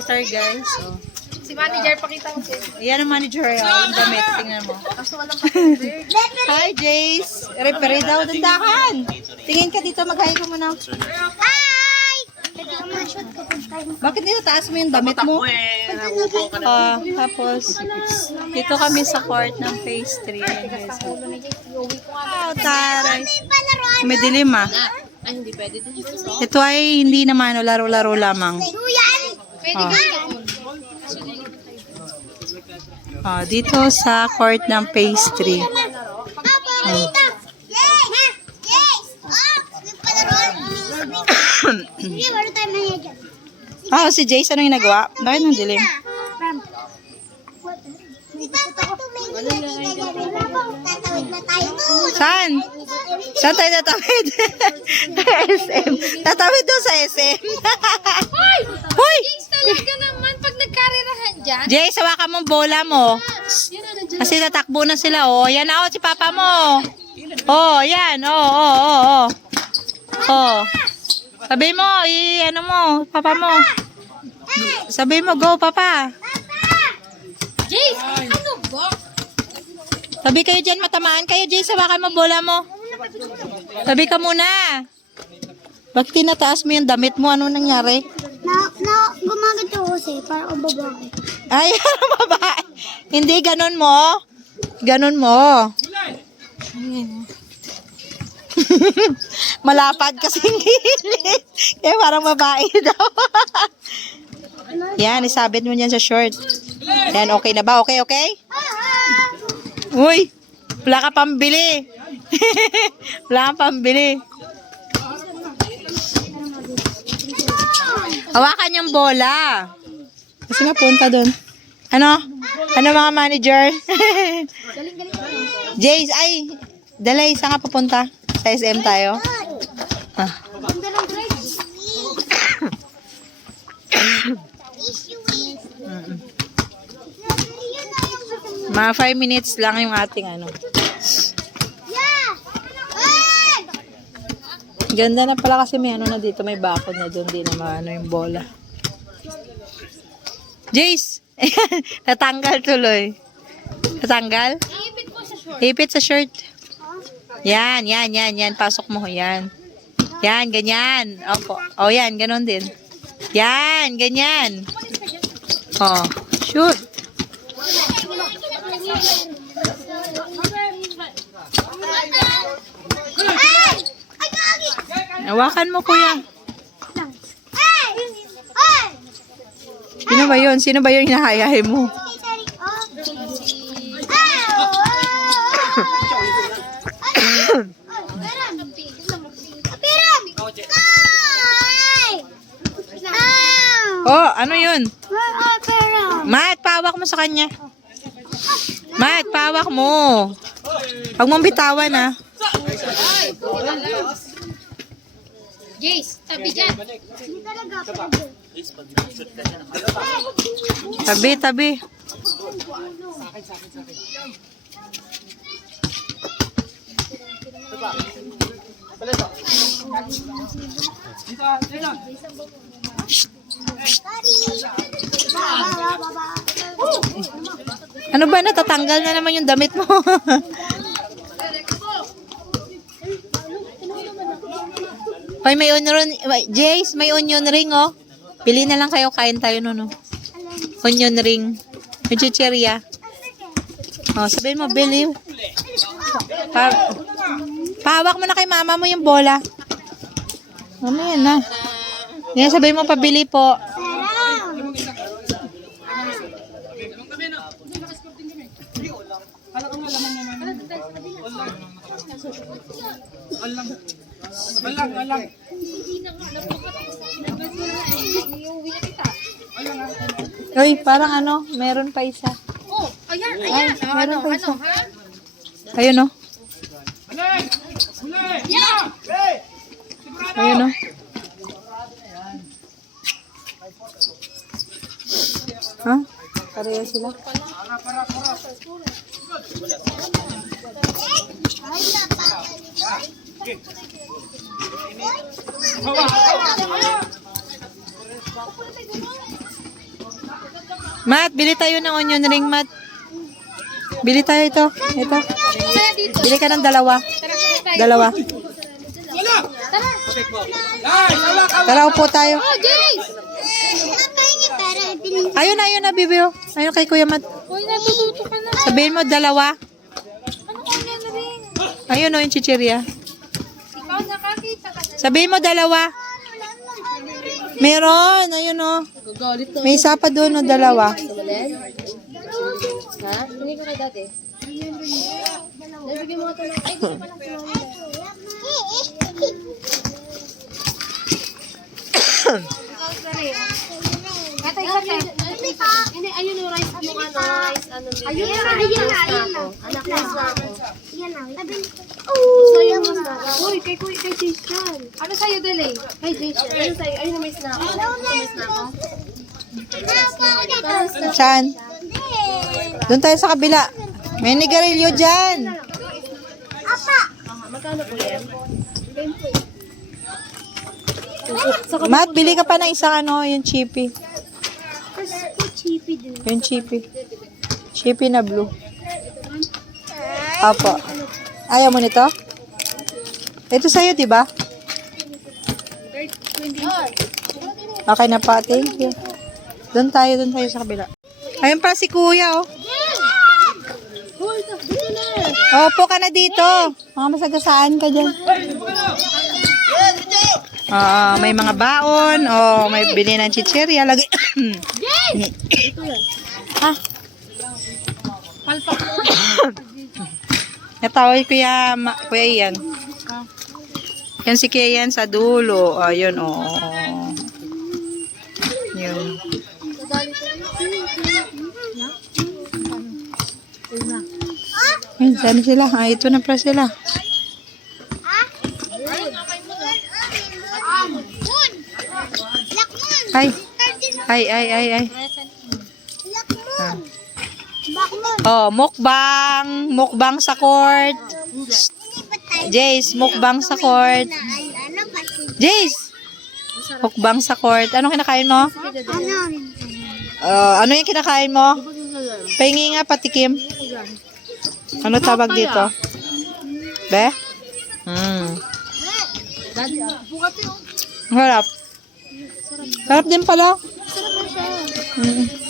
supporter, guys. So, Si manager, pakita mo sis. Ayan ang manager. Oh, yung damit. Tingnan mo. Kaso walang pakita. Hi, Jace. Referee daw. Dandahan. Tingin ka dito. Mag-hi ka muna. Hi! Pwede ka ma-shoot kapag tayo. Bakit dito taas mo yung damit mo? Ah, tapos, dito kami sa court ng phase 3. Ayan, guys. Oh, taray. May dilim ah. Ay, hindi pwede din. Ito ay hindi naman laro-laro lamang. Duyan! Ah. Ah, dito sa court ng phase 3. Papa, dito! Yes! Yes! Oh. Ah, si Jace, ano yung nagawa? Bakit nang dilim? Di ba pag tumingin na tingnan yan, tatawid na tayo doon. Saan? Saan tayo tatawid? SM. Tatawid doon sa SM. Hoy! Hoy! Jace talaga naman pag nagkarirahan dyan. Jace, hawakan mo ang bola mo. Kasi tatakbo na sila. Oh, yan na. Oh, si papa mo. Oh, yan. Oh, oh, oh, oh. Oh. Sabi mo, i ano mo, papa mo. Sabi mo, go, papa. Jace, ano ba? Sabi kayo dyan, matamaan kayo, Jace. Hawakan mo bola mo. Sabi ka muna. Bakit tinataas mo yung damit mo? Ano nangyari? Na, na, gumagat ako kasi para ako babae. Ay, ano babae? Hindi, ganun mo. Ganun mo. Malapad kasi gilid. Kaya parang babae daw. Yan, isabit mo yan sa short. Yan, okay na ba? Okay, okay? Uy, wala ka pambili. wala ka pambili. Hawakan yung bola. Kasi nga punta doon. Ano? Ano mga manager? Jace, ay, Dalay, saan ka pupunta? Sa SM tayo? Ah. Mga 5 minutes lang yung ating ano. Ganda na pala kasi may ano na dito, may bakod na doon, di na maano yung bola. Jace! Natanggal tuloy. Natanggal? Iipit mo sa short. Ipit sa shirt. Yan, yan, yan, yan. Pasok mo, yan. Yan, ganyan. Opo. O, yan, ganun din. Yan, ganyan. Oh, shoot. Hawakan mo, kuya. Ay! Ay! Sino ba yun? Sino ba yung hinahayahay mo? Oh! Ano yun? Matt, pawak mo sa kanya. Matt, pawak mo. Huwag mong bitawan, ah. Jace, tabi dyan. Hindi talaga. Tabi, tabi. Ano ba, natatanggal na naman yung damit mo. Hoy, may onion, Jace, may onion ring, oh. Pili na lang kayo, kain tayo nun, oh. Onion ring. Chicheria. Oh, sabihin mo, Billy. Pa pahawak mo na kay mama mo yung bola. Mamaya na. Yan, sabihin mo, pabili po. Sarang. Iuwi na kita. Uy, parang ano, meron pa isa. Oh, ayan, ayan. Ay, Oh, meron ano, pa ano, isa. ha? Ayun, oh. Yeah! Ayun, oh. Ha? Pareho sila? Matt, bili tayo ng onion ring, Matt. Bili tayo ito. Ito. Bili ka ng dalawa. Dalawa. Tara. Upo tayo. Oh. Ayun na, ayun na, Bibi. oh. Ayun kay Kuya na. Sabihin mo, dalawa. Ayun o, yung chichirya. Ikaw nakakita ka na. Sabihin mo, dalawa. Meron, ayun o. Na. May isa pa doon o, dalawa. Ha? Hindi ka na dati. Nabigyan mo ito ng... Ay, dito pa lang si Ate, isa ka. Hindi, ayun yung rice, yung ano, rice, ano, Ayun na, ayun na, ayun na. Anak na ako. Yan na. Gusto yung mas na. Uy, kay Kuy, kay Jason. Ano sa'yo, Dele? Kay Jason. Ano sa'yo? Ayun na may snack. May snack ako. Saan? Doon tayo sa kabila. May nigarilyo dyan. Apa. Magkano po yan? Matt, bili ka pa ng isang ano, yung chippy. Yung chippy. Chippy na blue. Apo. Ayaw mo nito? Ito sa'yo, di ba? Okay na pa, thank you. Doon tayo, doon tayo sa kabila. Ayun pa si kuya, oh. Opo ka na dito. Mga masagasaan ka dyan. Ah, may mga baon. Oh, may bili ng chichirya. Lagi. ah. Palpak. Natawag kuya, ma, kuya Ian. Yan si Kuya Ian sa dulo. Ayun, oh. Yun. Ayun, saan sila? Ah, ito na pala sila. Ay, ay, ay, ay, Oh, mukbang. Mukbang sa court. Jace, mukbang sa court. na. Jace! Mukbang sa court. Anong kinakain mo? Uh, ano yung kinakain mo? Pahingi nga patikim. Ano tawag dito? Be? Hmm. Harap. Harap din pala. Mm.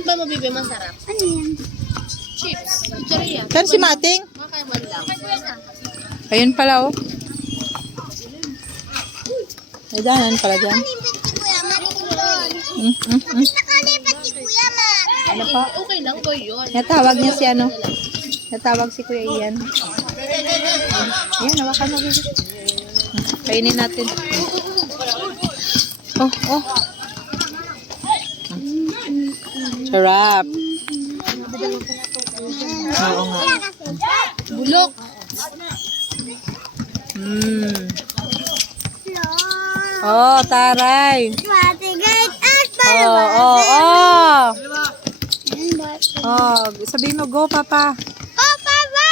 Tikman mo, Bibi, masarap. Ano yan? Chips. Chicheria. Saan si Mating? Makakain mo lang. Ayun pala oh. Ay, dahanan pala dyan. Kuya Mat doon. Mm, mm, mm. Ano pa? Okay lang ko yun. Natawag niya si ano? Natawag si Kuya Ian. Ayan, hawakan mo. Kainin natin. Oh, oh. Sarap. Oo nga. Bulok. Mm. Oh, taray. Oh, oh, oh. Oh, sabihin mo, go, papa. Oh, Papa!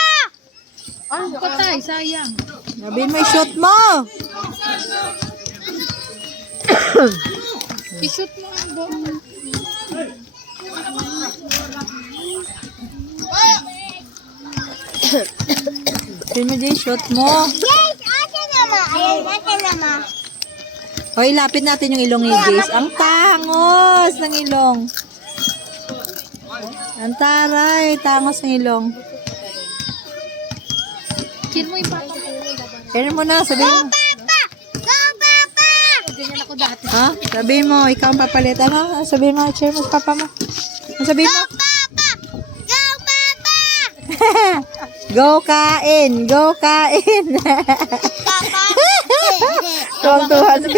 Ay, patay. Sayang. Sabihin mo, i-shoot mo. I-shoot mo ang bo. Sabihin mo, Jay, shoot mo. Yes, ate naman. Ayan, ate naman. O, ilapit natin yung ilong ni Jace. Ang tangos ng ilong. Ang taray, tangos ng ilong. Kill mo yung papa. Kaya mo na, sabihin mo. Papa! Go, Papa! Ganyan ako dati. Ha? Sabihin mo, ikaw ang papalit. Ano? Sabihin mo, cheer mo sa papa mo. Ano sabihin mo? Papa! Go, Papa! Go kain! Go kain! Tuwang-tuwa si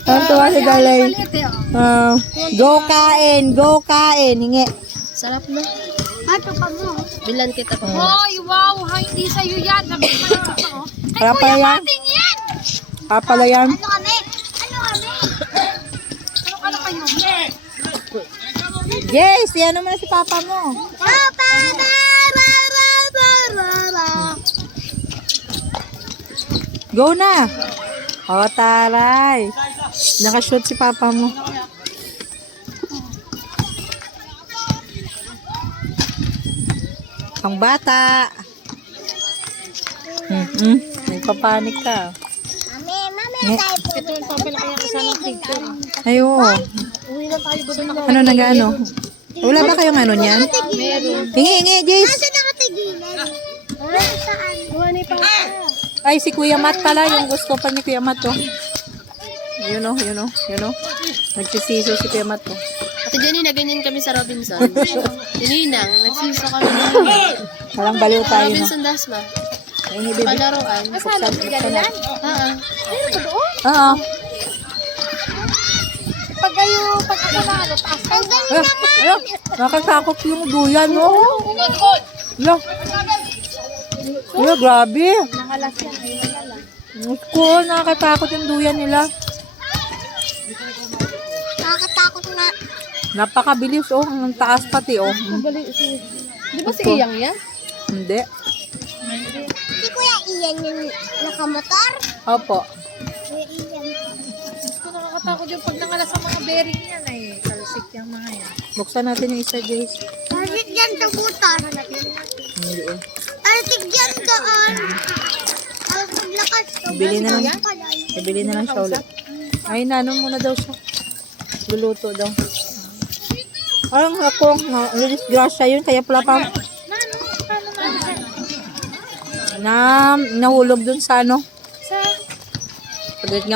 Tuwang-tuwa si Dalay. Ah, go kain! Go kain! Hingi. Sarap na. Ato pa mo. Bilan kita pa. Hoy, wow. Ha, hindi sa'yo yan. Sabi ko na ako. Kaya pala yan? Pala yan? Ano kami? Ano kami? Ano ka na kayo? Yes! Yan naman si papa mo. Papa! Go na! O, oh, taray! Nakashoot si papa mo. Ang bata! Mm -mm. Nagpapanik ka. Mami, mami, tayo po. Ito yung papel kaya kasama picture. Ayo. Ano na gano? Wala ba kayong ano niyan? Meron. Hingi, hingi, Jace. Nasa nakatigilan? Saan? Buwan ni papa. Ay, si Kuya Mat pala. Yung gusto pa ni Kuya Mat, oh. Yun, oh, yun, oh, yun, oh. Nagsisiso si Kuya Mat, oh. Ate Jenny, na ganyan kami sa Robinson. Tininang, nagsiso kami. Parang baliw tayo, no? Robinson Dasma. Ay, hindi. Palaruan. Buksan, buksan na. Ah, Oo. Pag kayo, pag ako na, ano, taas kayo. Ay, ay, nakatakot yung duyan, no? Ala. Ala, grabe. Diyos ko, nakakatakot yung duyan nila. Nakakatakot na. Napakabilis, oh. Ang taas pati, oh. Di ba si Iyang yan? Hindi. Si Kuya Ian yung nakamotor. Opo. Kuya Ian. Nakakatakot yung pag nangalas sa mga bearing yan ay talsik yung mga yan. Buksan natin yung isa, Jace. Tarik yan sa butar. Doon. Ang paglakas. Bili na lang. Ibili na lang siya ulit. Ay, nanong muna daw siya. Luluto daw. Parang ako, na-disgrasya yun, kaya pala pa. Na, nahulog dun sa ano. Sa Pagkat nga